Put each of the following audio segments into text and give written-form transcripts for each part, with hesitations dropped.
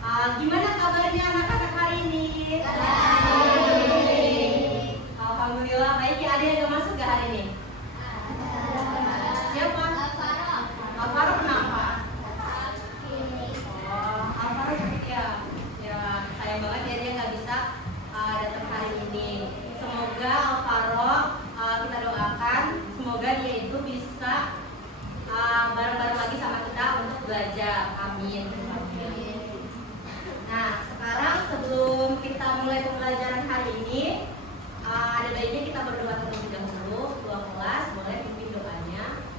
Gimana kabarnya anak-anak hari ini? Baik. Alhamdulillah baik ya. Ada yang udah masuk gak hari ini? Siapa? Alvaro kenapa? Oh, Alvaro sakit ya. Ya sayang banget ya dia nggak bisa datang hari ini. Semoga Alvaro kita doakan semoga dia itu bisa bareng-bareng lagi sama kita untuk belajar. Amin. Nah, sekarang sebelum kita mulai pembelajaran hari ini, ada baiknya kita berdoa terlebih dahulu. Ketua kelas boleh pimpin doanya.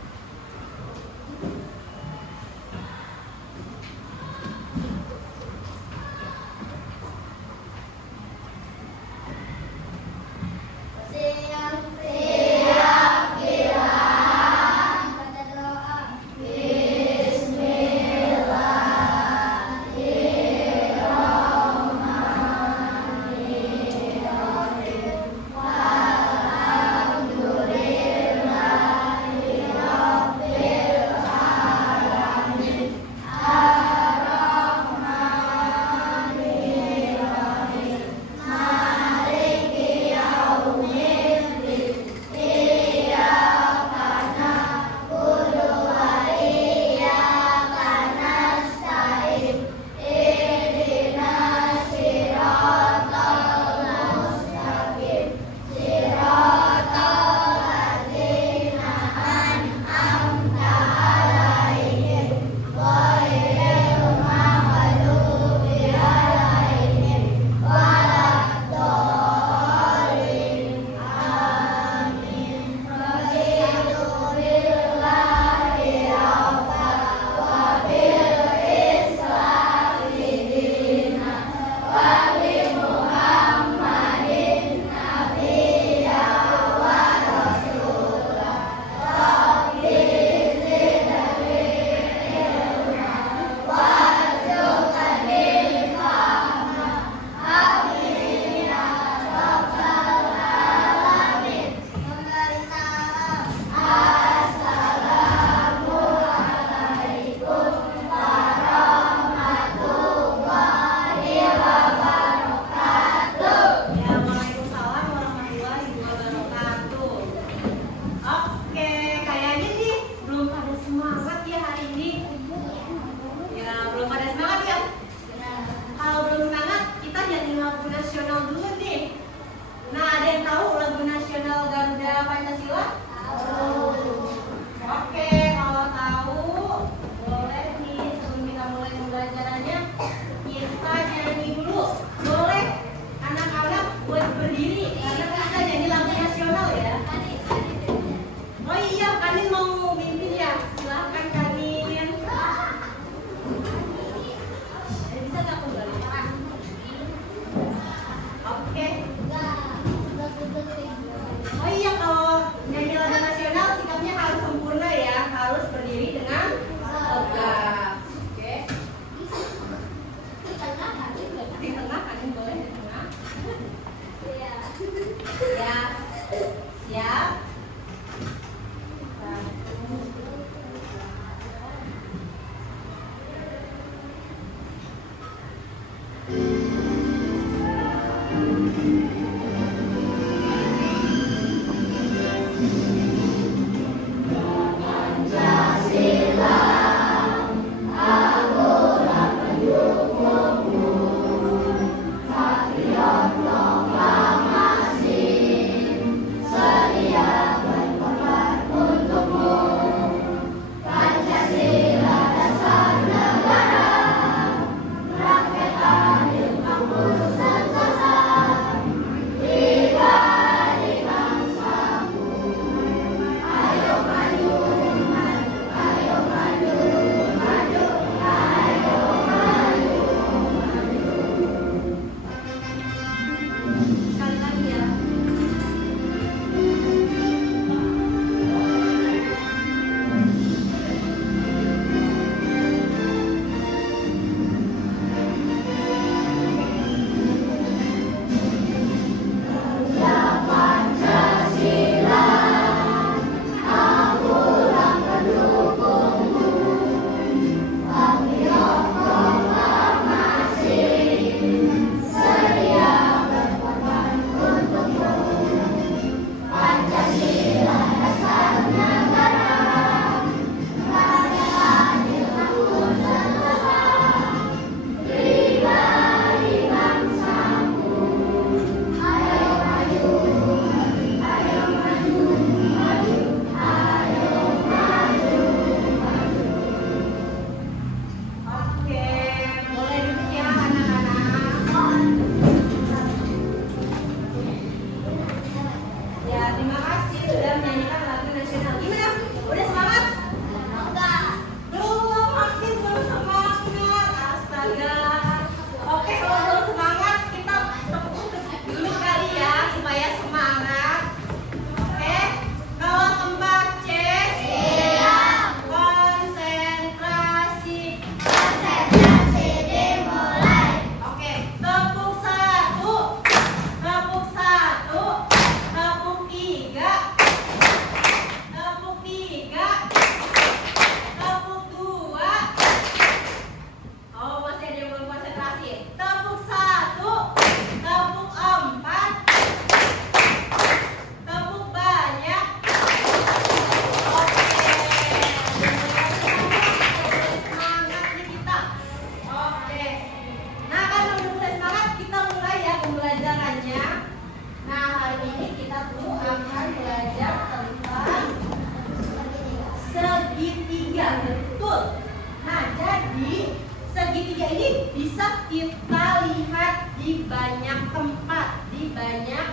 ini bisa kita lihat di banyak tempat, di banyak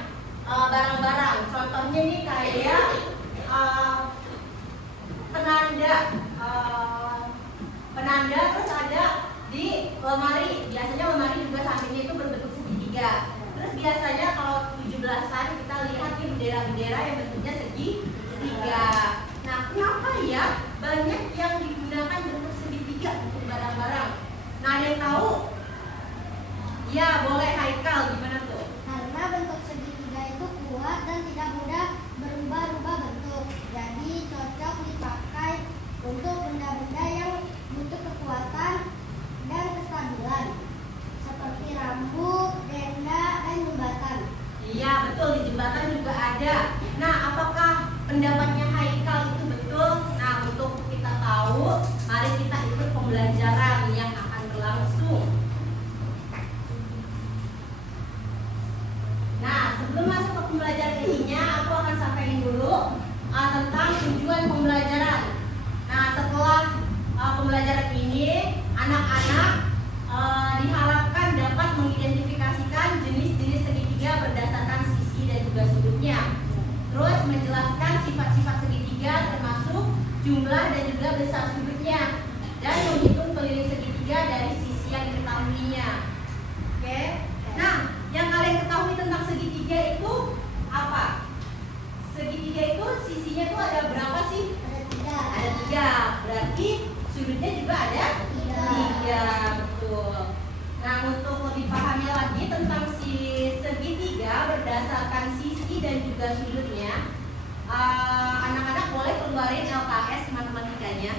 barang-barang. Contohnya nih kayak penanda, terus ada di lemari. Biasanya lemari juga sampingnya itu berbentuk segitiga. Terus biasanya kalau 17-an kita lihat nih bendera-bendera yang bentuknya segitiga. Nah, kenapa ya banyak yang digunakan bentuk segitiga untuk barang-barang? Nah, ada yang tahu? Ya, boleh Haikal, gimana tuh? Karena bentuk segitiga itu kuat dan tidak mudah berubah-ubah bentuk. Jadi cocok dipakai untuk benda-benda yang butuh kekuatan dan kestabilan, seperti rambut, tenda, dan jembatan. Iya, betul, di jembatan juga ada. Nah, apakah pendapatnya Haikal itu betul? Nah, untuk kita tahu, mari kita ikut pembelajaran yang akan berlangsung. Nah, sebelum masuk ke pembelajaran ininya, aku akan sampaikan dulu tentang tujuan pembelajaran. Nah, setelah pembelajaran ini, anak-anak diharapkan dapat mengidentifikasikan jenis-jenis segitiga berdasarkan sisi dan juga sudutnya. Terus menjelaskan sifat-sifat segitiga termasuk jumlah dan juga besar sudutnya, dan menghitung keliling segitiga dari sisi yang diketahuinya. Oke. Nah, yang kalian ketahui tentang segitiga itu apa? Segitiga itu sisinya tuh ada berapa sih? Ada tiga. Berarti sudutnya juga ada tiga. Betul. Nah, untuk lebih pahamnya lagi tentang si segitiga berdasarkan sisi dan juga sudutnya, anak-anak boleh keluarin LKS matematikanya.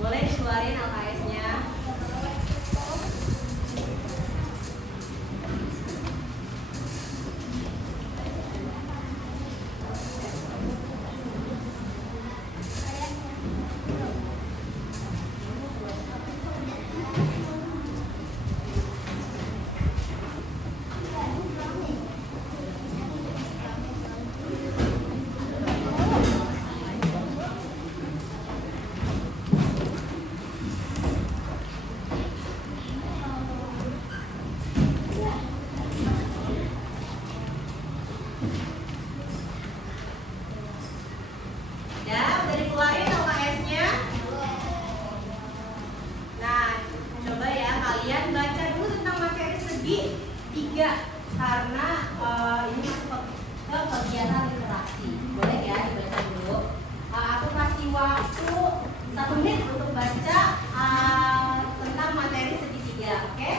Boleh keluarin LKS-nya. Udah dikeluarin LKS-nya? Nah, coba ya kalian baca dulu tentang materi segitiga, karena ini masuk ke kegiatan literasi. Boleh ya dibaca dulu. Aku kasih waktu 1 menit untuk baca tentang materi segitiga, oke?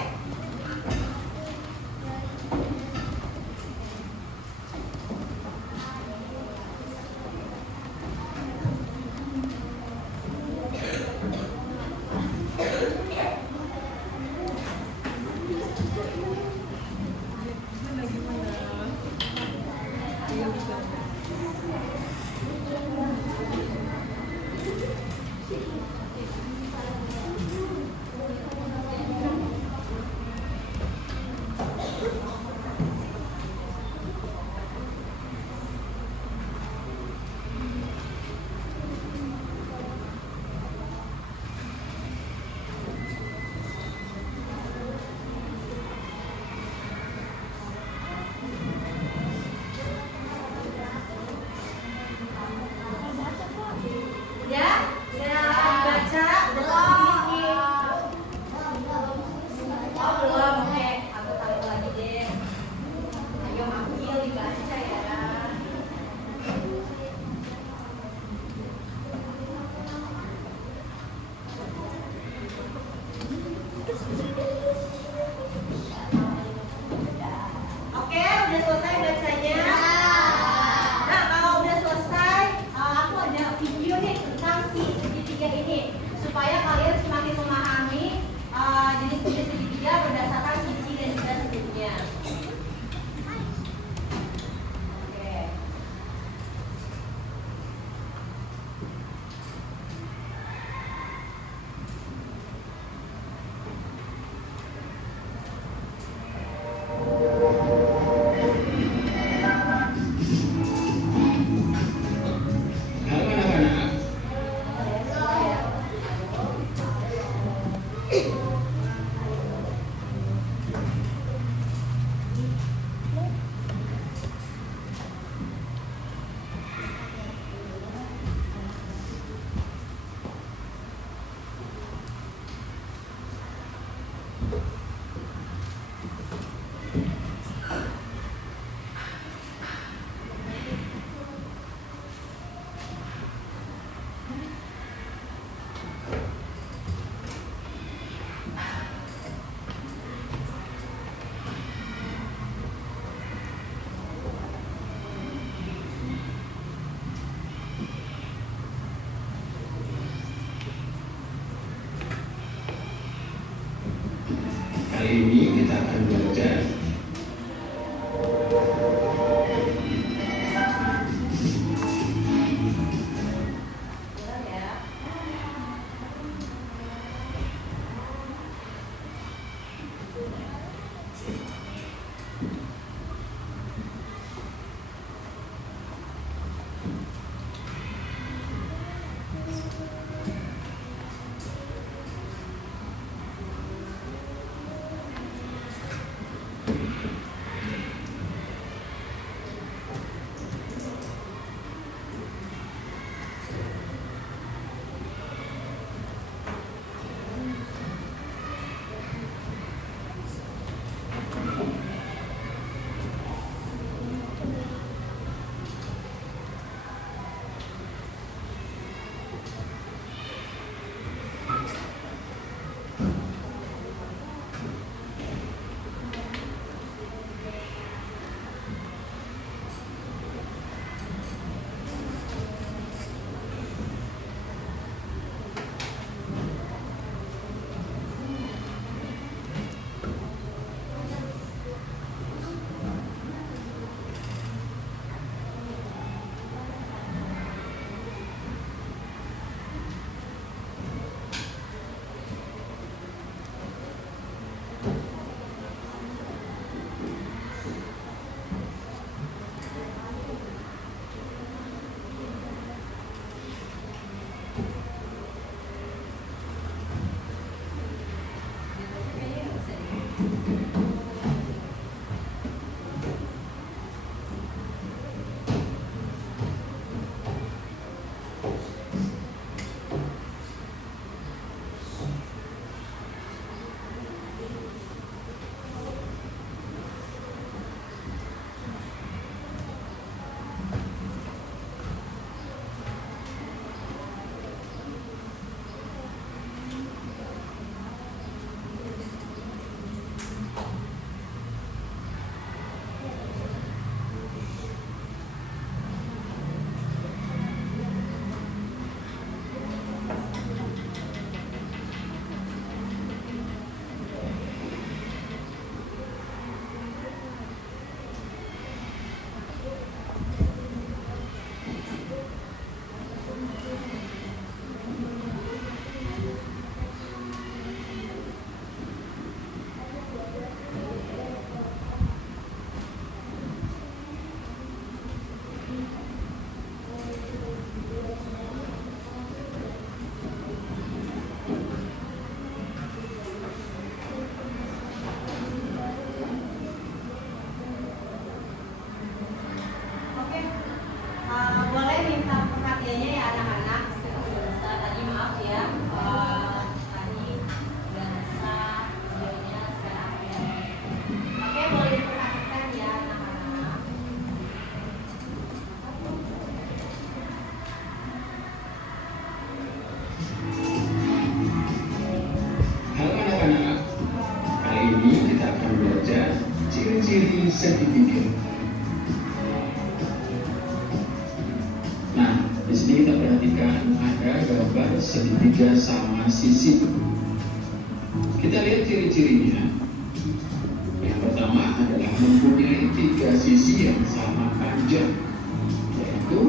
Kali ini kita akan belajar ciri-ciri segitiga. Nah, di sini kita perhatikan ada gambar segitiga sama sisi. Kita lihat ciri-cirinya. Yang pertama adalah mempunyai 3 sisi yang sama panjang, yaitu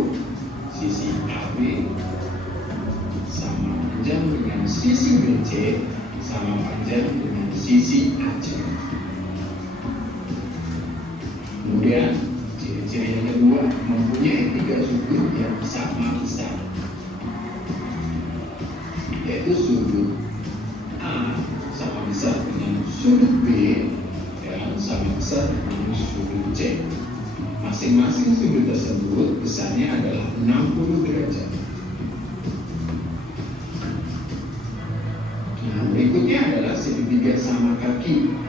sisi AB sama panjang dengan sisi BC sama panjang dengan sisi AC. Kemudian ciri-ciri yang kedua mempunyai 3 sudut yang sama besar, yaitu sudut A, sudut B yang sama besar dengan sudut C. Masing-masing sudut tersebut besarnya adalah 60 derajat. Nah, berikutnya adalah segitiga sama kaki.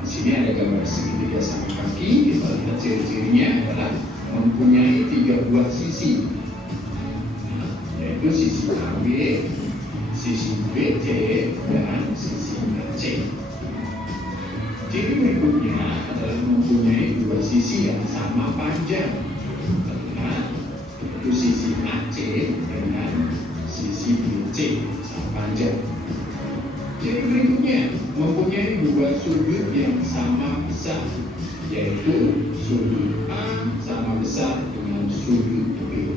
Di sini ada gambar segitiga sama kaki. Kita lihat ciri-cirinya adalah mempunyai 3 buah sisi, yaitu sisi AB, sisi BC, dan sisi AC. Ciri berikutnya adalah mempunyai 2 sisi yang sama panjang, yaitu sisi AC dengan sisi BC sama panjang. Ciri berikutnya mempunyai 2 sudut yang sama besar, yaitu sudut A sama besar dengan sudut B.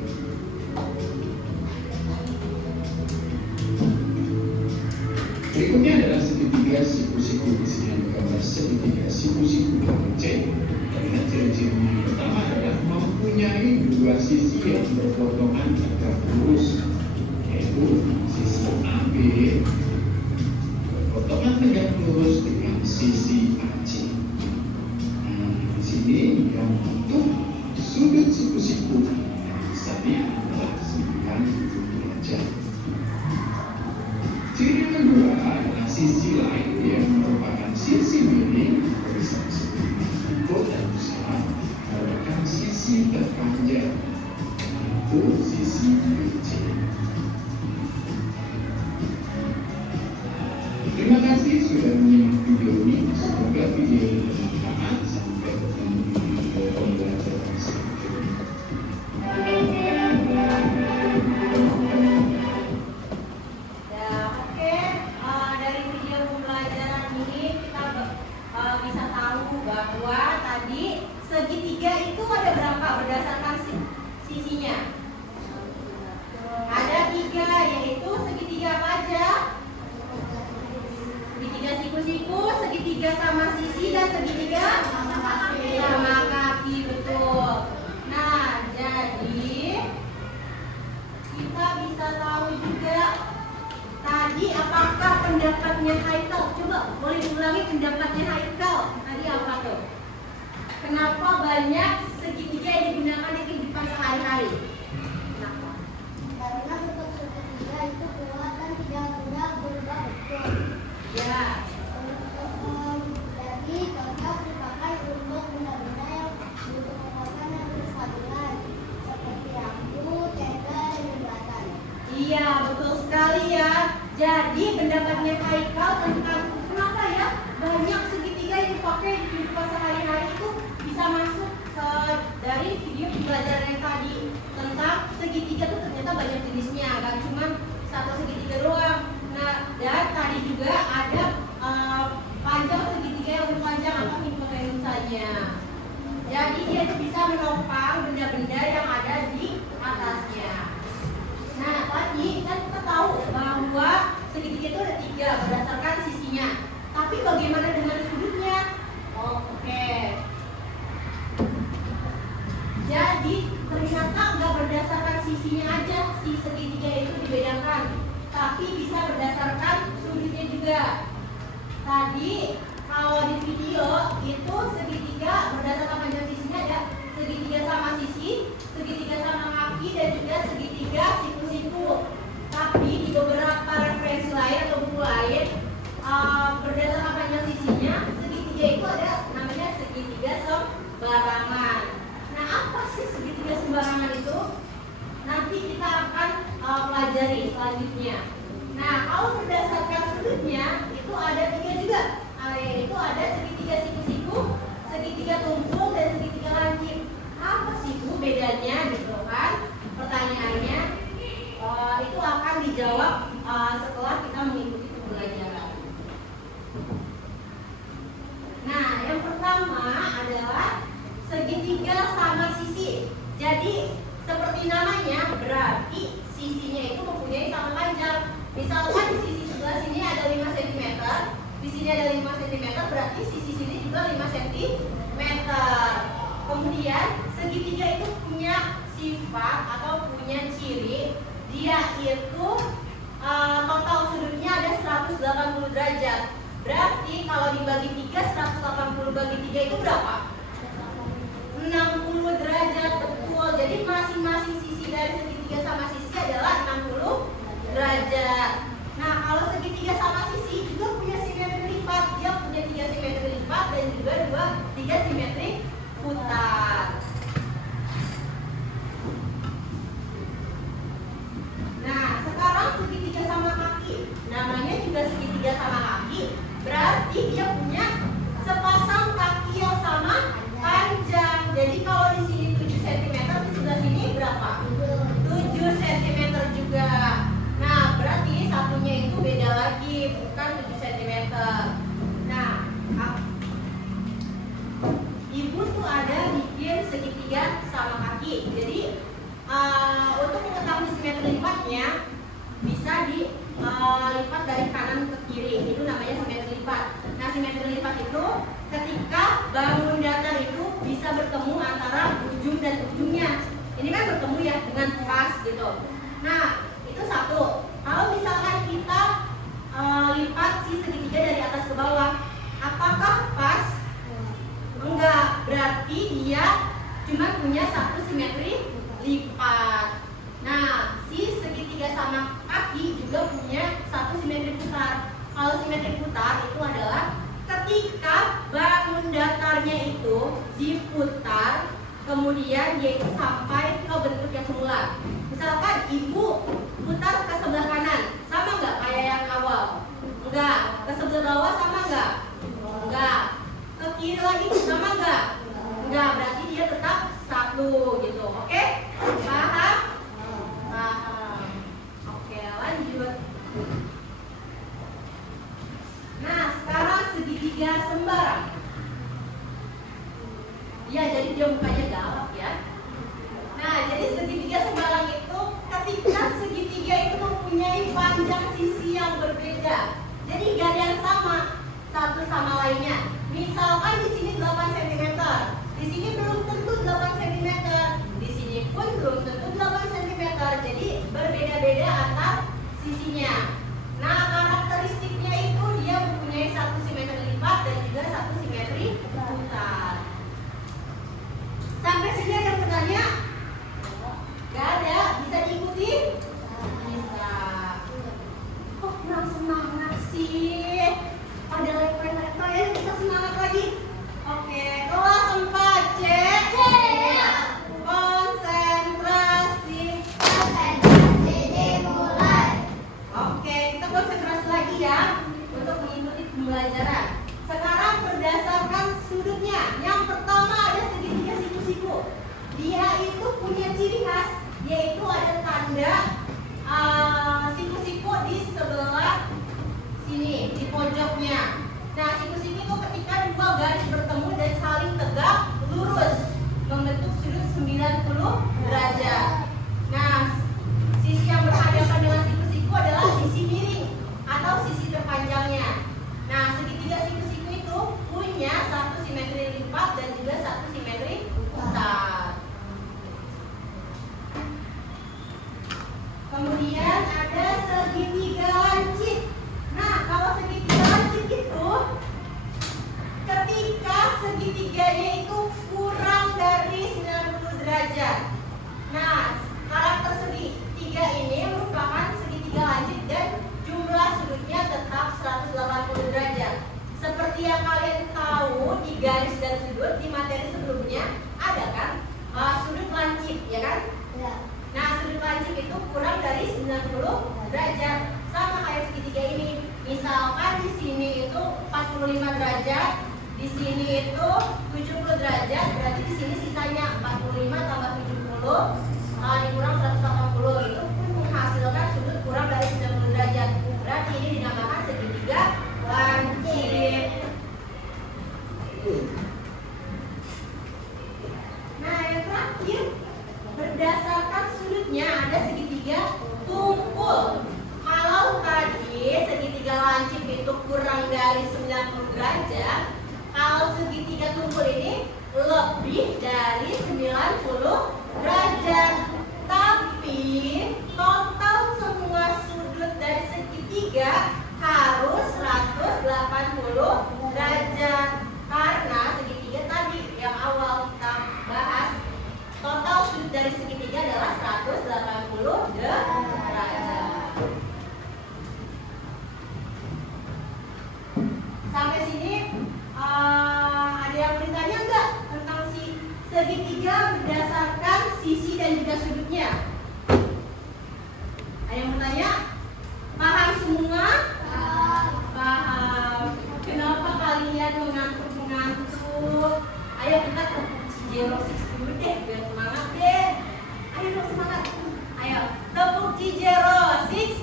Berikutnya adalah segitiga siku-siku. Di sini ada gambar segitiga siku-siku dengan C. Lihat ciri-cirinya. Yang pertama adalah mempunyai 2 sisi yang berpotongan tegak lurus, yaitu sisi AB berpotongan tegak lurus dengan sisi AC. Nah, di sini yang untuk sudut siku-siku besarnya adalah 90 derajat. Ciri kedua adalah sisi lain yang merupakan sisi miring bisa disebut dan besar merupakan sisi terpanjang, yaitu sisi BC. Terima kasih sudah menyimak video ini. Semoga video ini bermanfaat. Sampai ketemu di video pembelajaran selanjutnya. Dari video pembelajaran ini kita bisa tahu bahwa tadi segitiga itu ada berapa berdasarkan sisinya? Ada 3, yaitu segitiga apa aja? Segitiga siku-siku, segitiga sama sisi, dan segitiga sama kaki, betul. Nah, jadi kita bisa tahu juga tadi apakah pendapatnya Haikal? Coba boleh diulangi pendapatnya Haikal. Tadi apa tuh? Kenapa banyak segitiga yang digunakan di kehidupan sehari-hari? Kenapa? Karena bentuk segitiga itu kuat dan tidak mudah berubah bentuk. Ya. Jadi cocok dipakai untuk benda-benda yang butuh kekuatan dan kestabilan seperti lampu, tenda, dan jembatan. Iya, betul sekali ya. Jadi pendapatnya Haikal tentang kenapa ya banyak segitiga yang dipakai di kehidupan sehari-hari itu bisa masuk dari video pembelajaran yang tadi tentang segitiga itu ternyata banyak jenisnya, gak cuma satu segitiga doang. Nah, dan tadi juga ada panjang segitiga yang berpanjang apa hipotenusanya. Jadi dia itu bisa menopang benda-benda yang ada di atasnya. Nah, tadi kan kita tahu bahwa segitiga itu ada 3 berdasarkan sisinya. Tapi bagaimana dengan sudutnya? Oke. Jadi ternyata nggak berdasarkan sisinya aja si segitiga itu dibedakan, tapi bisa berdasarkan sudutnya juga. Tadi kalau di video itu segitiga berdasarkan panjang sisinya ada segitiga sama sisi, segitiga sama kaki, dan juga segitiga siku-siku. Tapi di beberapa referensi lain atau buku lain berdasarkan panjang sisinya segitiga itu ada namanya segitiga sembarangan. Nah, apa sih segitiga sembarangan itu? Nanti kita akan pelajari selanjutnya. Nah, kalau berdasarkan sudutnya itu ada 3 juga. Yaitu ada segitiga siku-siku, segitiga tumpul, dan segitiga lancip. Apa sih itu bedanya gitu kan? Pertanyaannya itu akan dijawab setelah kita mengikuti pembelajaran. Nah, yang pertama adalah segitiga sama sisi. Jadi seperti namanya berarti sisinya itu mempunyai sama panjang. Misalkan di sisi sebelah sini ada 5 cm, di sini ada 5 cm, berarti sisi sini juga 5 cm. Kemudian segitiga itu punya sifat atau punya ciri, dia itu total sudutnya ada 180 derajat. Berarti kalau dibagi 3, 180 bagi 3 itu berapa? 60 derajat, betul. Jadi masing-masing sisi dari segitiga sama sisi adalah 60 derajat. Nah, kalau segitiga sama sisi juga punya simetri lipat. Dia punya 3 simetri lipat dan juga 3 simetri putar. Nah, sekarang segitiga sama kaki. Namanya juga segitiga sama kaki. Berarti dia punya sepasang kaki yang sama panjang. Jadi kalau di sini 7 cm, di sebelah sini berapa? 7 cm juga. Nah, berarti satunya itu beda lagi, bukan 7 cm. Nah, ibu tuh ada bikin segitiga sama kaki. Jadi untuk mengetahui simetri lipatnya bisa dilipat dari kanan ke kiri. Itu namanya simetri lipat. Nah, simetri lipat itu ketika bangun datar itu bisa bertemu antara ujung dan ujungnya. Ini kan bertemu ya dengan pas gitu. Nah, itu satu. Kalau misalkan kita lipat si segitiga dari atas ke bawah, apakah pas? Enggak. Berarti dia cuma punya satu simetri lipat. Nah, si segitiga sama kaki juga punya satu simetri putar. Kalau simetri putar itu adalah ketika bangun datarnya itu diputar, kemudian dia itu sampai ke bentuk yang semula. Misalkan ibu putar ke sebelah kanan, sama nggak kayak yang awal? Enggak. Ke sebelah bawah sama nggak? Enggak. Ke kiri lagi sama nggak? Enggak. Berarti dia tetap satu gitu. Oke? Paham? Paham. Oke, lanjut. Nah, sekarang segitiga sembarang. Ya, jadi dia mukanya galak ya. Nah, jadi segitiga sembarang itu ketika segitiga itu mempunyai panjang sisi yang berbeda. Jadi gak ada yang sama satu sama lainnya. Misalkan di sini 8 cm, di sini belum tentu 8 cm, di sini pun belum tentu 8 cm. Jadi berbeda-beda antar sisinya. Nah, karakteristiknya itu dia mempunyai satu simetri lipat dan juga satu simetri putar. Sampai sini ada pertanyaan? Gak ada? Bisa diikuti? Bisa. Kok kurang semangat sih? Ada lepar-lepar ya, kita semangat lagi. Oke, kelas 4 C. Konsentrasi. Dimulai. Oke, kita konsentrasi lagi ya untuk mengikuti pembelajaran. Sekarang berdasarkan sudutnya. Yang pertama ada segitiga siku-siku. Dia itu punya ciri khas, yaitu ada tanda siku-siku di sebelah sini, di pojoknya. Nah, siku-siku itu ketika dua garis bertemu dan saling tegak lurus membentuk sudut 90 derajat. Nah, sisi yang berhadapan dengan siku-siku adalah sisi miring atau sisi terpanjangnya. Nah, segitiga siku-siku itu punya satu simetri lipat dan juga satu simetri putar. Kemudian ada segitiga lancip. Nah, kalau segitiga lancip itu ketika segitiganya itu kurang dari 90 derajat. Nah, karakter segitiga ini merupakan segitiga lancip dan jumlah sudutnya tetap 180 derajat. Seperti yang kalian tahu di garis dan sudut di materi sebelumnya ada kan sudut lancip, ya kan? Ya. Nah, sudut lancip itu kurang dari 90 derajat. Sama kayak segitiga ini. Misalkan di sini itu 45 derajat, di sini itu 70 derajat, berarti di sini sisanya 45 tambah 70 dikurang 180, itu pun menghasilkan sudut kurang dari 90 derajat. Berarti ini dinamakan segitiga lancip. Nah, yang terakhir berdasarkan sudutnya ada segitiga tumpul. Kalau tadi segitiga lancip itu kurang dari 90 derajat, kalau segitiga tumpul ini lebih dari 90 derajat. Tapi total semua sudut dari segitiga harus 180 Sampai sini ada yang bertanya enggak tentang segitiga berdasarkan sisi dan juga sudutnya? Ada yang bertanya? Paham semua? Paham. Kenapa kalian mengantuk-mengantuk? Ayo kita tepuk Cijero 6 dulu deh, biar semangat deh. Ayo dong semangat. Ayo, tepuk Cijero 6.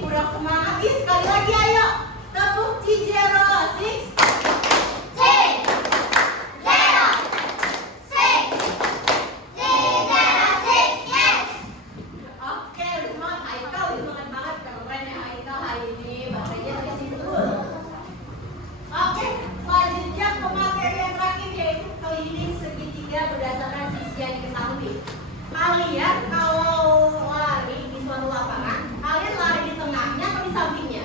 Kurang semangat. Sekali lagi ayo. Tepuk Cijero 6. Oke, udah semangat. Haikal udah semangat banget. Keren ya Haikal hari ini. Bahasanya pakai simpul. Oke, selanjutnya ke materi yang terakhir yaitu keliling segitiga berdasarkan sisi yang diketahui. Kalian kalau lari di suatu lapangan, kalian lari di tengahnya atau di sampingnya?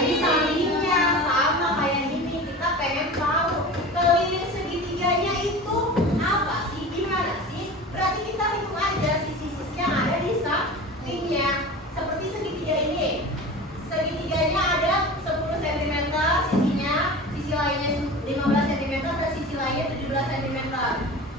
Di sampingnya. Sama kayak ini, kita pengen tahu keliling segitiganya itu apa sih, gimana sih? Berarti kita hitung aja sisi-sisi yang ada di sampingnya. Seperti segitiga ini, segitiganya ada 10 cm sisinya, sisi lainnya 15 cm dan sisi lainnya 17 cm.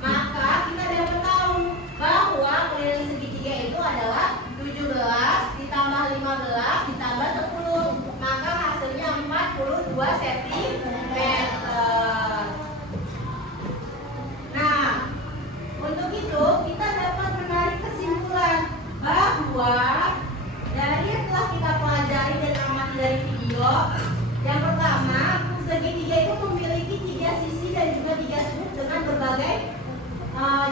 Maka kita dapat tahu bahwa keliling segitiga itu adalah 17 ditambah 15 ditambah 10, maka hasilnya 42 cm. Nah, untuk itu kita dapat menarik kesimpulan bahwa dari yang telah kita pelajari dan amati dari video, yang pertama, segitiga itu memiliki 3 sisi dan juga 3 sudut dengan berbagai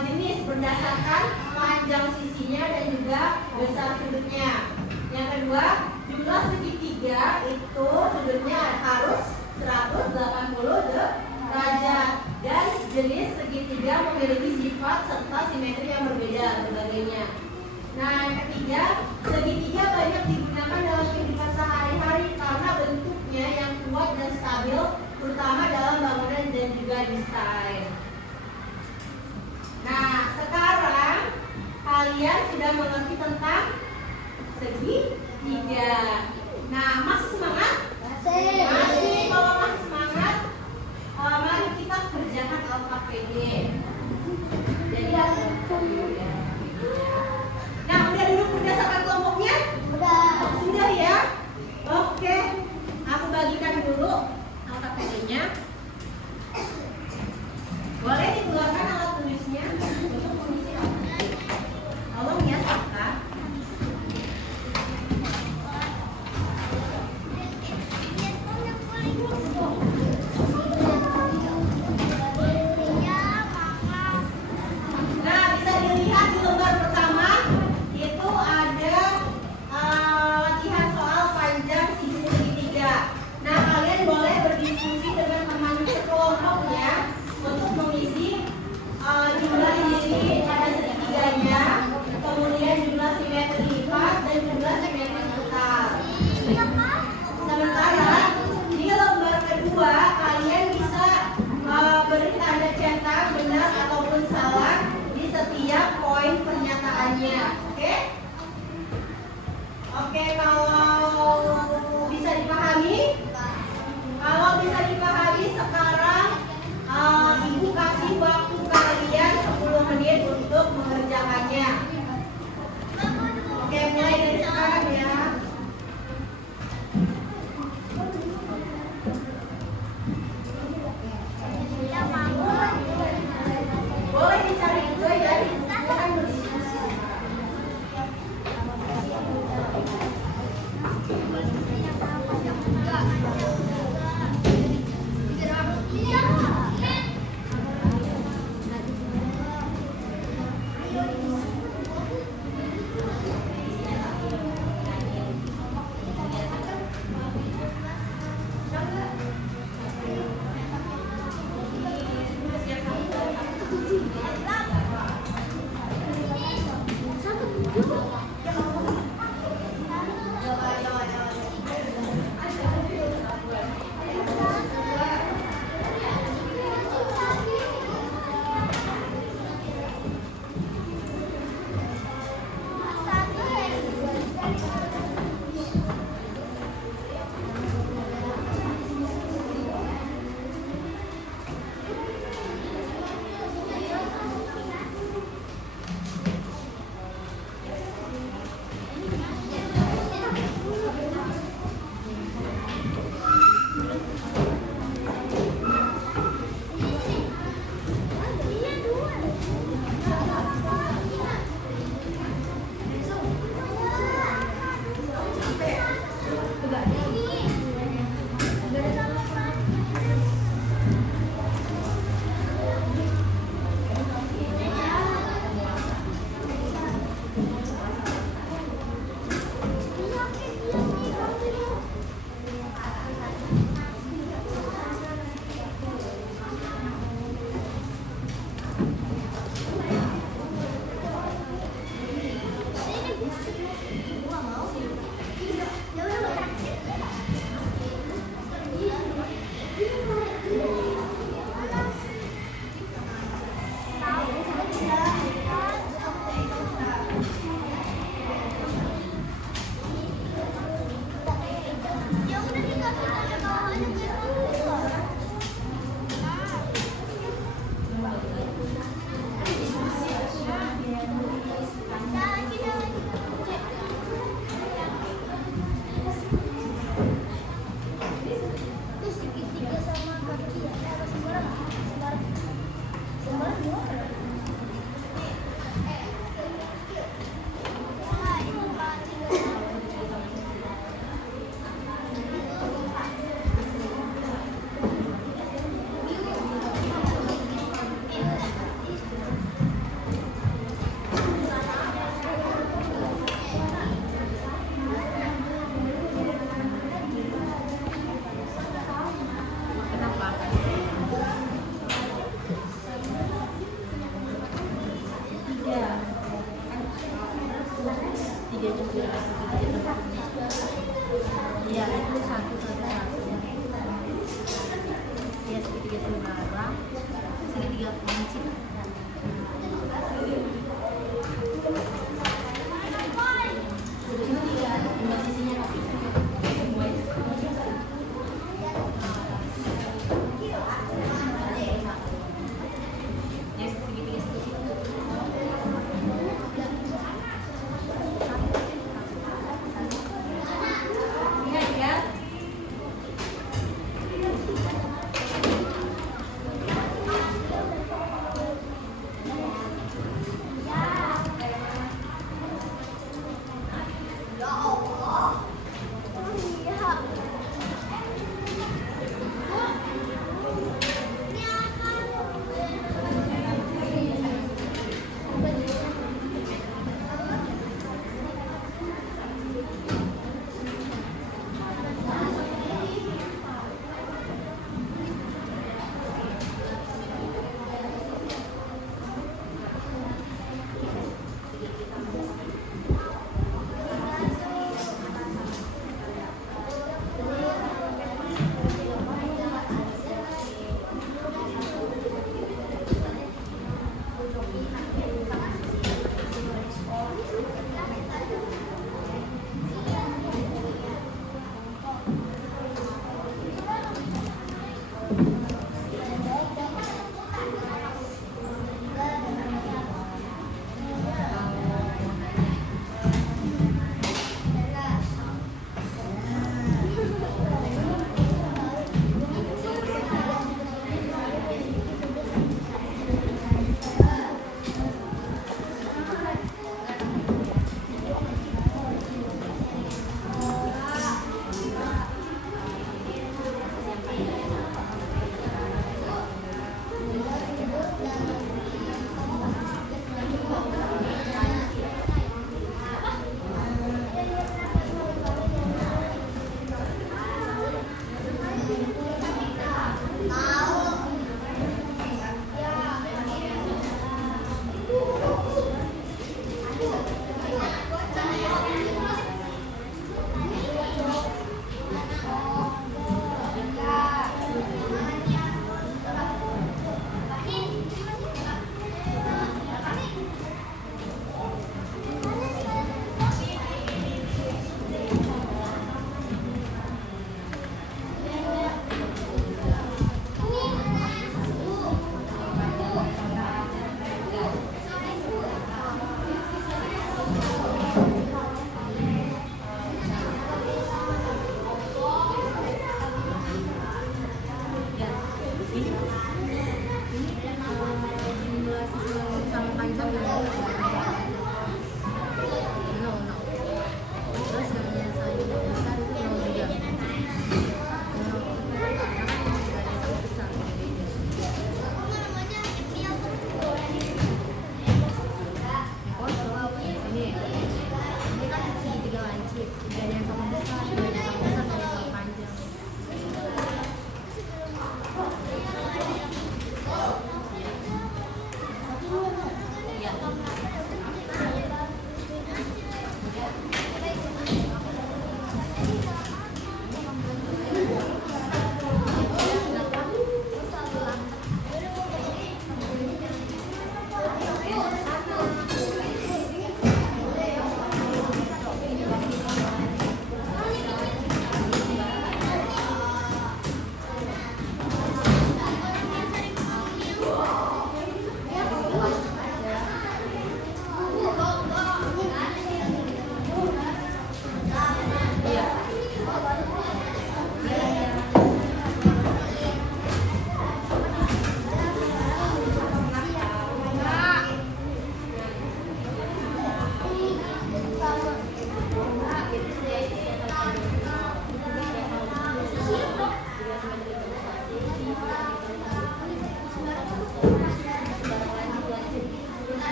jenis berdasarkan panjang sisinya dan juga besar sudutnya. Yang kedua, jumlah segitiga itu sudutnya harus 180 derajat dan jenis segitiga memiliki sifat serta simetri yang berbeda berbagainya. Nah, yang ketiga, segitiga banyak digunakan dalam kehidupan sehari-hari karena bentuknya yang kuat dan stabil, terutama dalam bangunan dan juga desain. Nah, sekarang kalian sudah mengerti tentang segitiga. Nah, masih semangat? Masih. Kalau masih semangat, mari kita kerjakan LKPD. Jadi nah, udah duduk berdasarkan kelompoknya? Sudah ya? Oke, aku bagikan dulu LKPD-nya. Boleh dikeluarkan alat tulisnya untuk mengisi LKPD. Tolong ya, Saka. Nah, dia juga segitiga ya itu satu ya segitiga sembarang segitiga kunci dua sisinya yes segitiga ingat ya.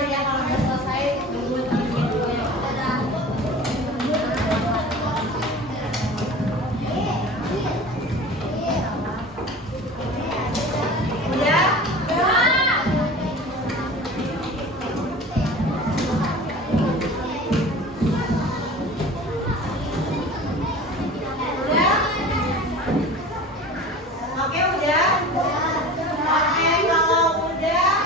Bentar ya, kalau udah selesai tunggu temennya. Udah? Udah? Oke, udah? Oke, kalau udah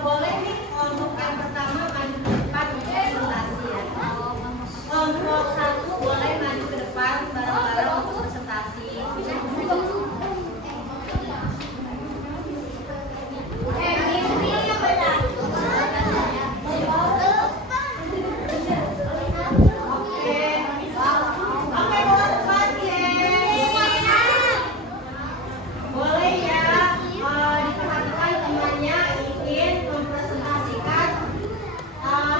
boleh nih kelompok yang pertama maju ke depan untuk presentasi ya. Kelompok satu boleh maju ke depan bareng-bareng untuk presentasi. Oke, boleh depan ya. Boleh ya, diperhatikan temannya ingin mempresentasikan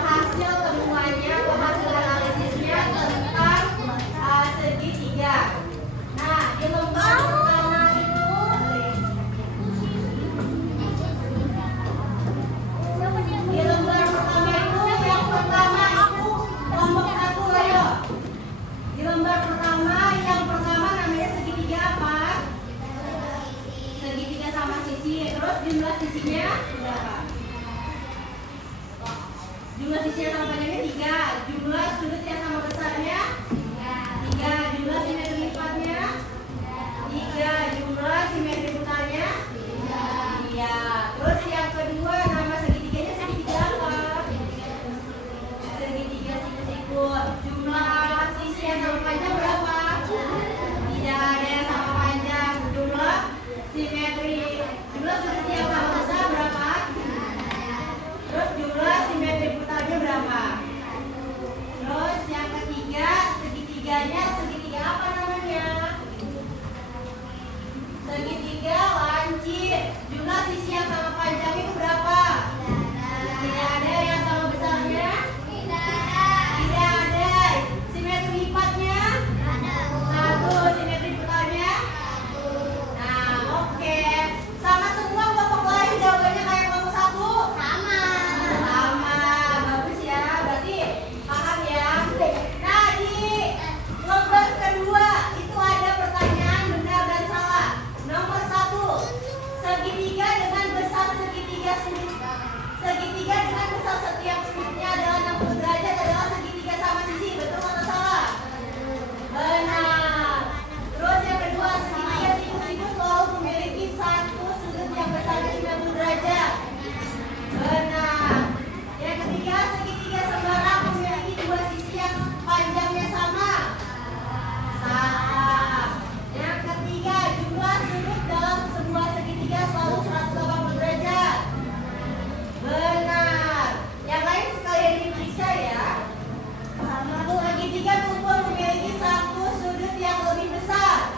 hasil temuannya atau hasil analisisnya tentang segitiga. Nah, di lembar pertama itu yang pertama itu kelompok satu, ayo. Di lembar pertama yang pertama namanya segitiga apa? Segitiga sama sisi. Terus jumlah sisinya berapa? Jumlah sisinya sama panjangnya 3. Jumlah sudut yang sama besarnya 3. Jumlah simetri lipatnya 3. Jumlah simetri putarnya 3. Iya. Terus yang kedua nama segitiganya segitiga apa? Segitiga siku-siku. Jumlah sisi yang sama panjang berapa? Tidak ada yang sama panjang. Jumlah simetri, jumlah sudut yang sama besar berapa? Terus jumlah simetri putarnya berapa? Terus yang ketiga, segitiganya segitiga apa namanya? Segitiga lancip. Jumlah sisi yang sama panjang itu berapa? Tidak ada yang sama besarnya? Tidak ada. Simetri lipatnya? 1. Simetri putarnya? Nah, oke. Sama semua kelompok lain jawabannya kayak kelompok satu? Sama. Bagus ya. Berarti paham ya. Nah, di lembar kedua itu ada pertanyaan benar dan salah. Nomor 1, segitiga dengan besar segitiga sudut. Segitiga dengan besar setiap sudutnya adalah 60 derajat adalah segitiga sama sisi. Betul atau salah? Benar. Terus yang kedua, segitiga siku-siku selalu memiliki satu sudut yang besarnya 90 derajat. Benar. Yang ketiga, segitiga sembarang memiliki dua sisi yang panjangnya sama. Salah. Yang ketiga, jumlah sudut dalam sebuah segitiga selalu 180 derajat. Benar. Yang lain sekalian diperiksa ya. Segitiga tumpul memiliki satu sudut yang lebih besar.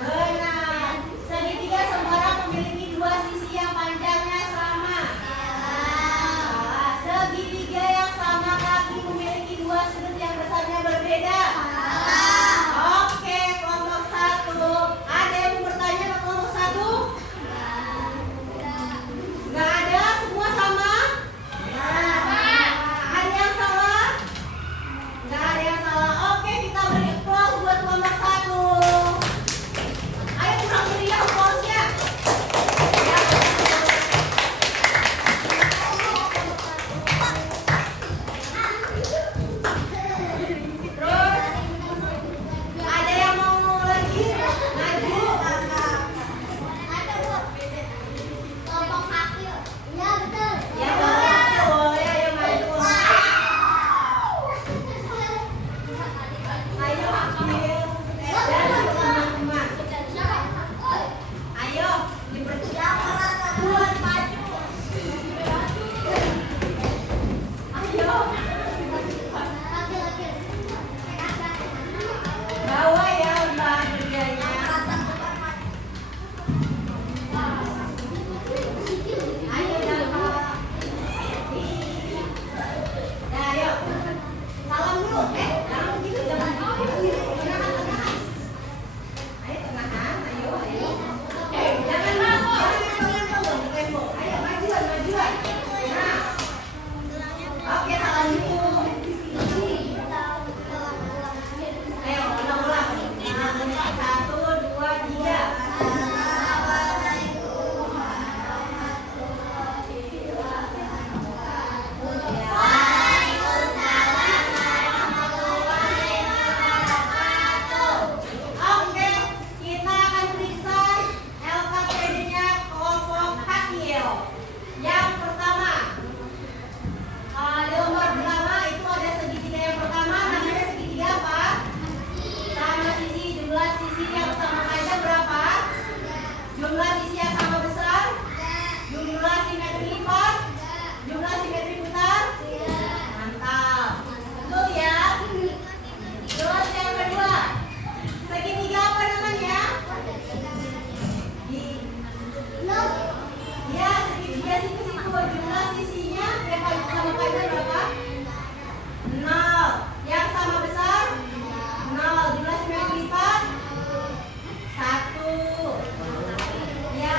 Benar. Segitiga sembarang memiliki dua sisi yang panjangnya sama. Salah. Segitiga yang sama kaki memiliki dua sudut yang besarnya berbeda. Oke, kelompok 1. Ada yang mau bertanya ke kelompok 1? Nggak ada, semua sama? Ada yang salah? Nggak ada yang salah. Oke, kita beri applause buat kelompok 1. Ayo kurang meriah applause-nya. Ya. Terus ada yang mau lagi maju? Ya boleh, boleh. Ayo maju. Ayo ambil dan teman-teman. Ayo dipersiapkan buat maju. Ayo. Bawa ya mbak kerjanya. Ayo jangan Jumlah sisi yang sama besar? Jumlah simetri lipat? Jumlah simetri putar? Mantap. Betul ya? Terus yang kedua, segitiga apa namanya? Ya, segitiga siku-siku. Jumlah sisinya sama panjang berapa? 0. Yang sama besar? 0. Jumlah simetri lipat? 1. Ya,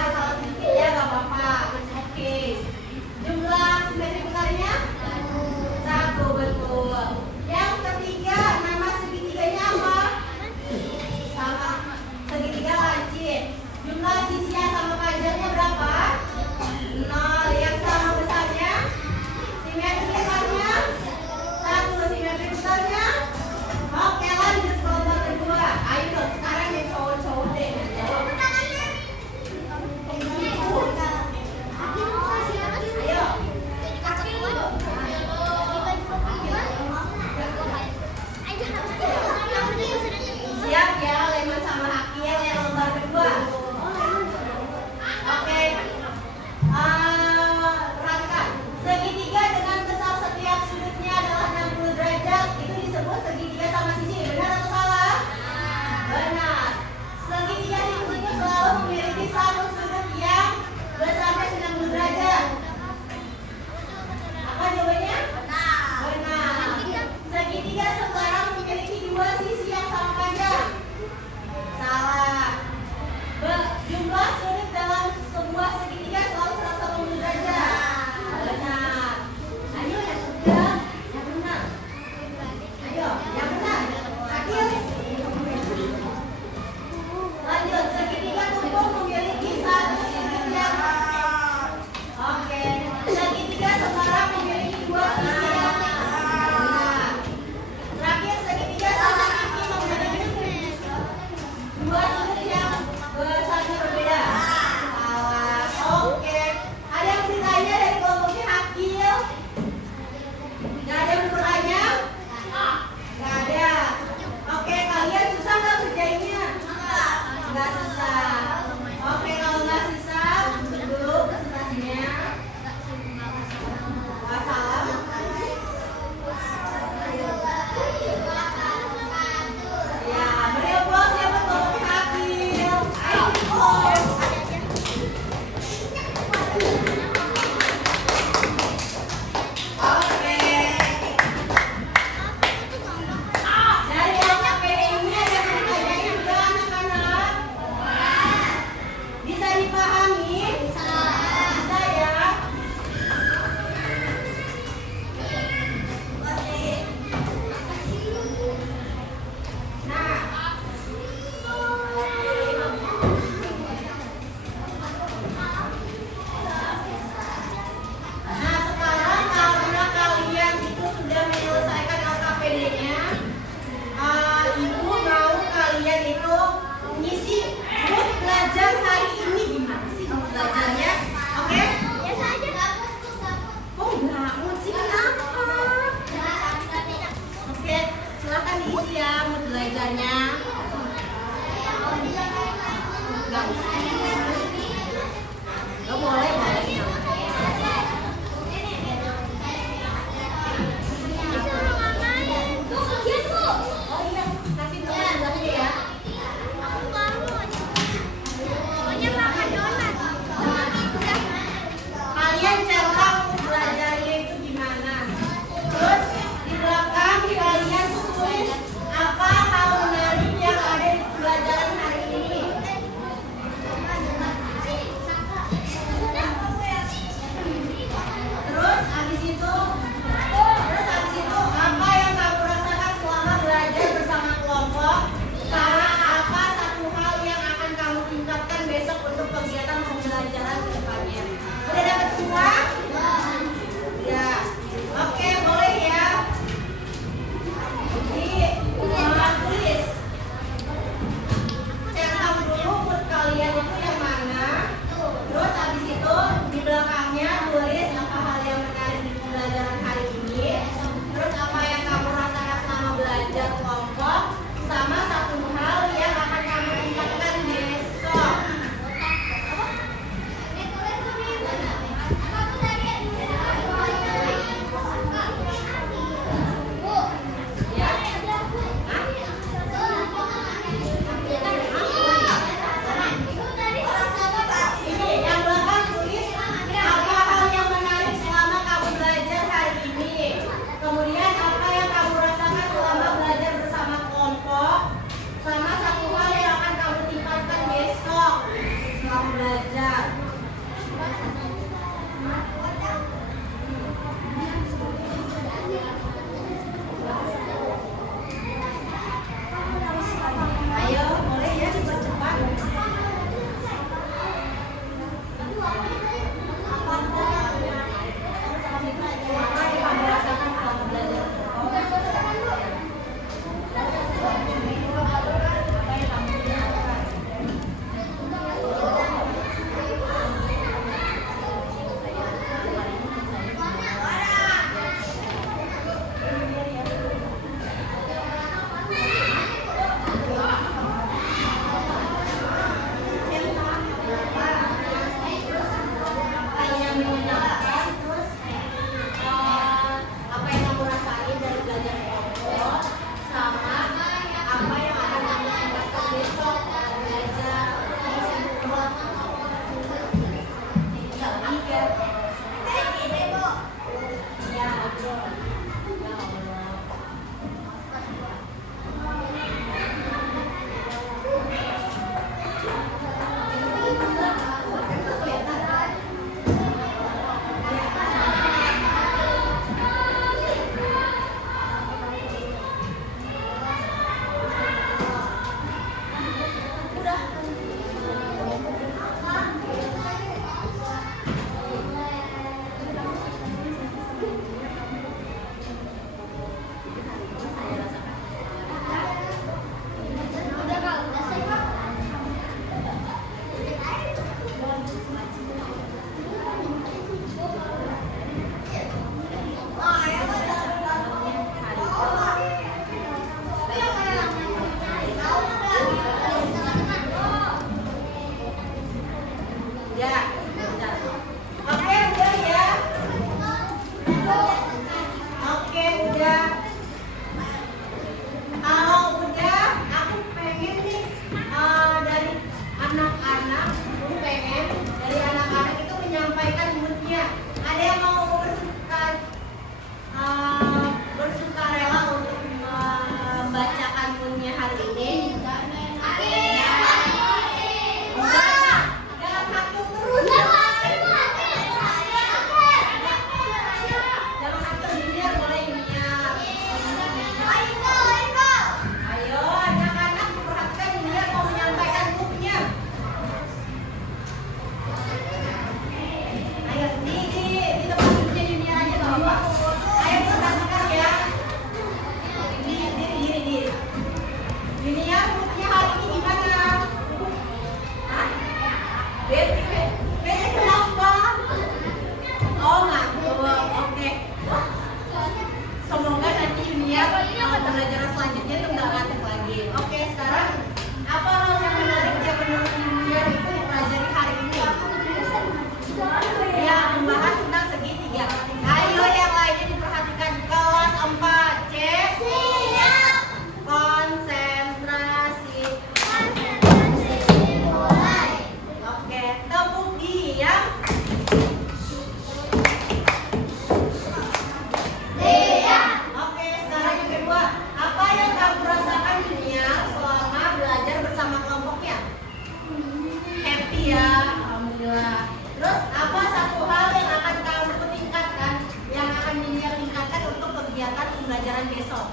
pelajaran besok.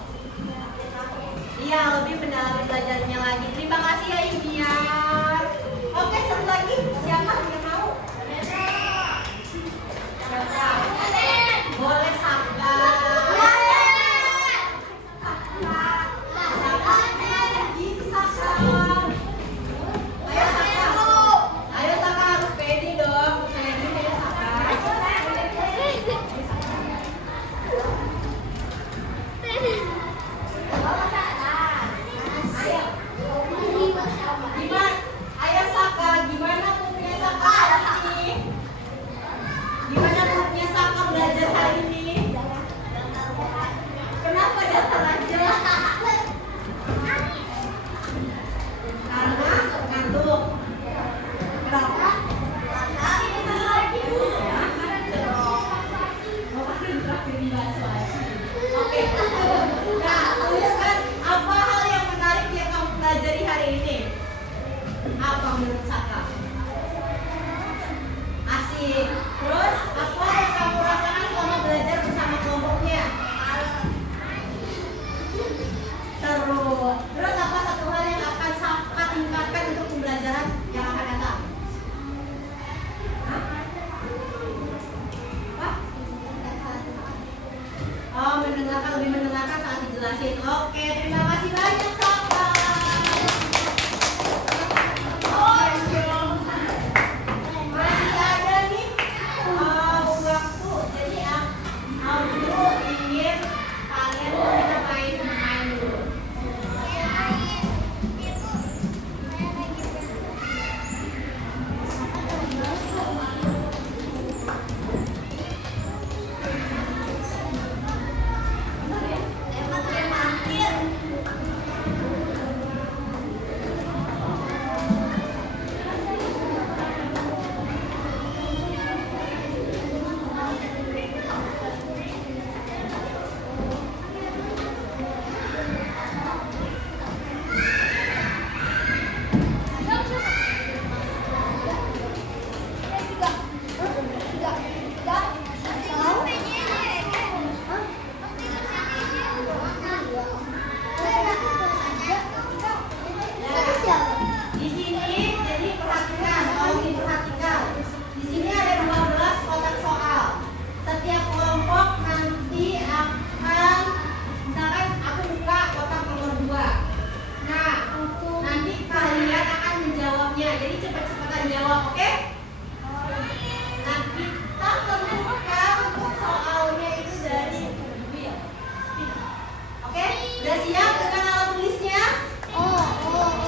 Iya, lebih mendalami belajarnya lagi. Terima kasih ya Yudiar. Oke, satu lagi. Siapa yang mau? Siapa? Boleh Saka. Gitu Saka. Ayo Saka. Ayo Saka harus pede dong. Saya ini ya Saka. Gimana? Ayo Saka, gimana grupnya Saka hari ini? Gimana grupnya Saka belajar hari ini? Kenapa datang aja? Karena ngantuk. Kenapa? Oke. Nah, tuliskan apa hal yang menarik yang kamu pelajari hari ini? Apa menurut Saka? Asik. Terus apa yang kamu rasakan selama belajar bersama kelompoknya? Seru. Terus apa satu hal yang akan Saka tingkatkan untuk pembelajaran yang akan datang? Hah? Apa? Oh, mendengarkan, lebih mendengarkan saat dijelasin. Oke, terima kasih banyak Saka. Masih ada nih waktu. Jadi aku ingin kalian kita main dulu. Di sini jadi perhatikan, tolong diperhatikan. Di sini ada 12 kotak soal. Setiap kelompok nanti akan, misalkan aku buka kotak nomor 2. Nah, nanti kalian akan menjawabnya. Jadi cepat-cepatan jawab, oke? Nah, kita tentukan untuk soalnya itu dari Bill. Oke? Udah siap dengan alat tulisnya?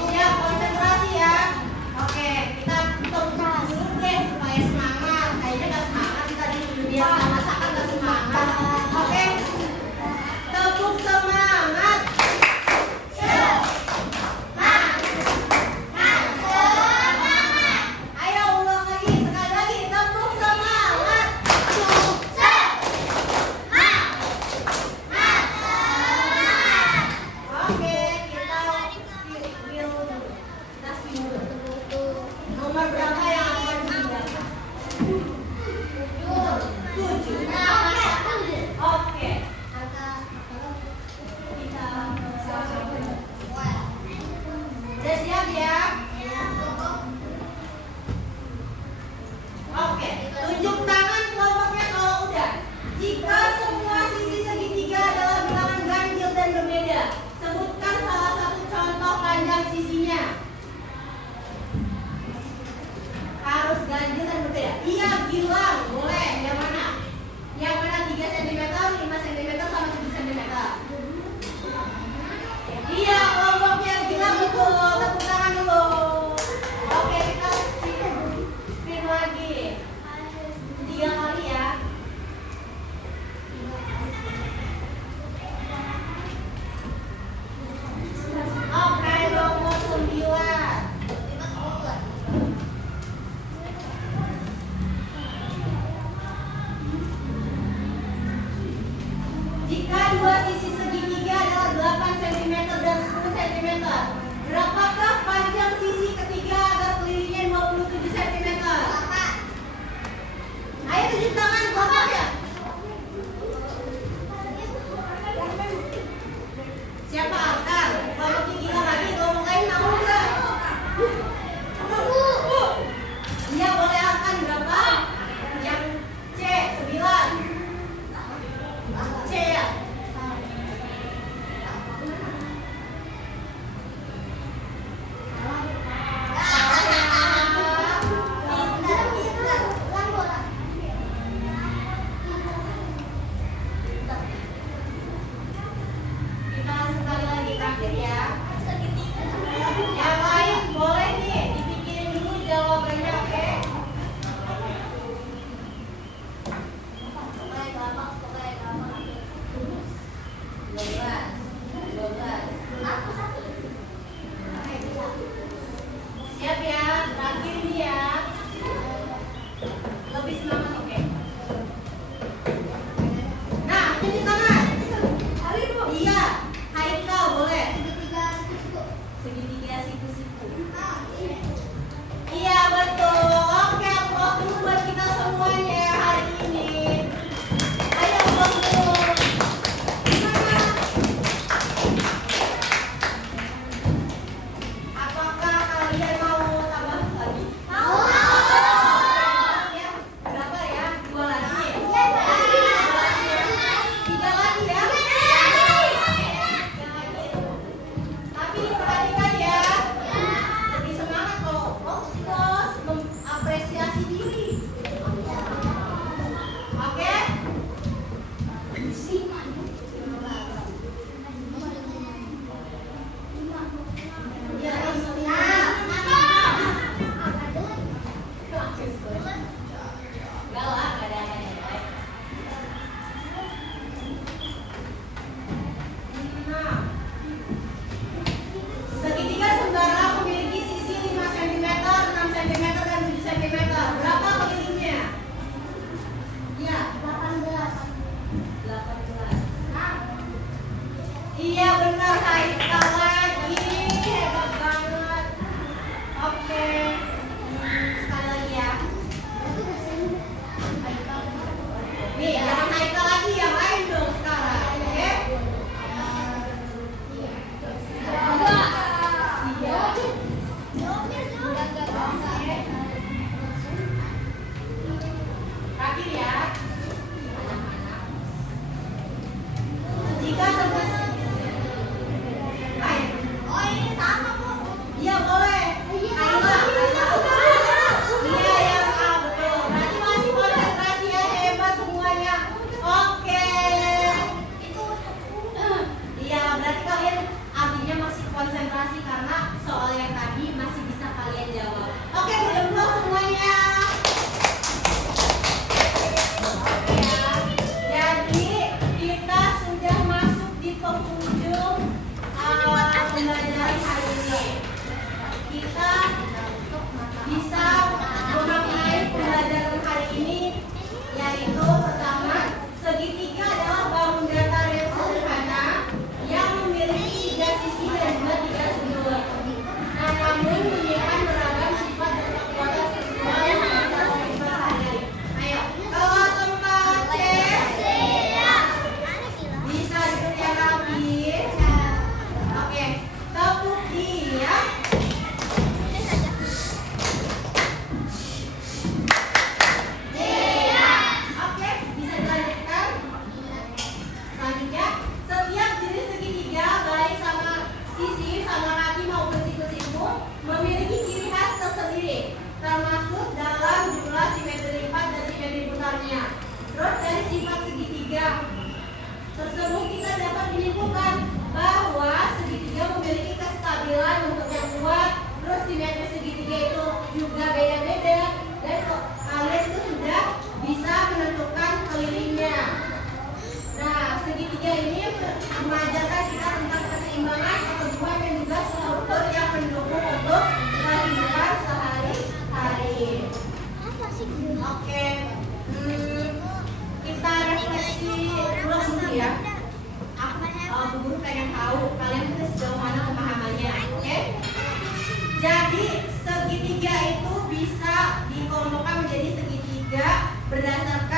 Siap, konsentrasi ya. Oke, kita tepuk dulu deh supaya semangat. Kayaknya gak semangat kita dia sama Saka gak semangat. Oke, tepuk semangat. Ayo ulang lagi, sekali lagi tepuk semangat. Oke, kita spill dulu. Kita spill dulu. Nomor berapa yang akan dipindahkan? 7. Oke. Udah siap ya? Oke, tunjuk tangan kelompoknya kalau udah. Jika semua sisi segitiga adalah bilangan ganjil dan berbeda, sebutkan salah satu contoh panjang sisinya. Harus ganjil dan berbeda. Iya, bilang boleh. Yang mana? Yang mana 3 cm, 5 cm sama 7 cm? Iya, kelompoknya bilang betul. Tepuk tangan dulu. Oke, kita spin lagi 3 kali ya. Oke, nomor 9. Jika dua sisi segitiga adalah 8 cm dan 10 cm, berapakah panjang sisi ketiga agar kelilingnya 27 cm? Ayo tunjuk tangan kelompoknya. Cuci tangan. Iya. Haikal boleh. Segitiga siku-siku. Iya betul. Oke, applause dulu buat kita semuanya hari ini. Ayo applause dulu. Gimana? Apakah kalian mau tambah lagi? Mau. Ya, berapa ya? 2 lagi. 2 lagi ya. 3 lagi ya. 3 lagi. Tapi perhatikan ya. Lebih semangat kok. Fokus mengapresiasi diri. Oke? Ya, enggak lah, enggak ada yang jelek. Nah, segitiga sembara memiliki sisi 5 cm, 6 cm, dan 7 cm. Berapa kelilingnya? Ya, 18. Iya benar, Haikal lagi. Hebat banget. Oke. Sekali lagi ya. Nih, jangan Haikal lagi, yang lain dong sekarang. Oke? 3. Terakhir ya. Jika sempat iya boleh. Ayla. Iya yang A betul. Berarti masih konsentrasi ya, hebat semuanya. Oke. Iya berarti kalian artinya masih konsentrasi karena soal yang tadi masih bisa kalian jawab. Oke, berjumlah semuanya. Oke ya. Jadi kita sudah masuk di penghujung pembelajaran hari ini. Kita bisa memaknai pembelajaran hari ini, yaitu pertama, segitiga adalah bangun datar yang sederhana yang memiliki 3 sisi dan juga 3 sudut. Nah, namun menyimpan beragam sifat dan kekuatan seksual yang bisa kita sehari-hari. Ayo, kelas 4 C. Bisa duduk yang rapi. Oke, tepuk dia. Oke, bisa dilanjutkan. Selanjutnya, setiap jenis segitiga baik sama sisi, sama kaki maupun siku-siku memiliki ciri khas tersendiri, termasuk dalam jumlah simetri lipat dan simetri putarnya. Terus dari sifat segitiga tersebut kita dapat menyimpulkan bahwa segitiga memiliki kestabilan untuk yang kuat. Terus simetri segitiga itu juga beda-beda dan kalian itu sudah bisa menentukan kelilingnya. Nah, segitiga ini mengajarkan kita tentang keseimbangan, keteguhan dan juga struktur yang mendukung untuk kehidupan sehari-hari. Oke, kita refleksi dulu ya. Bu Guru pengen tahu kalian itu sejauh mana pemahamannya, oke? Jadi segitiga itu bisa dikelompokkan menjadi segitiga berdasarkan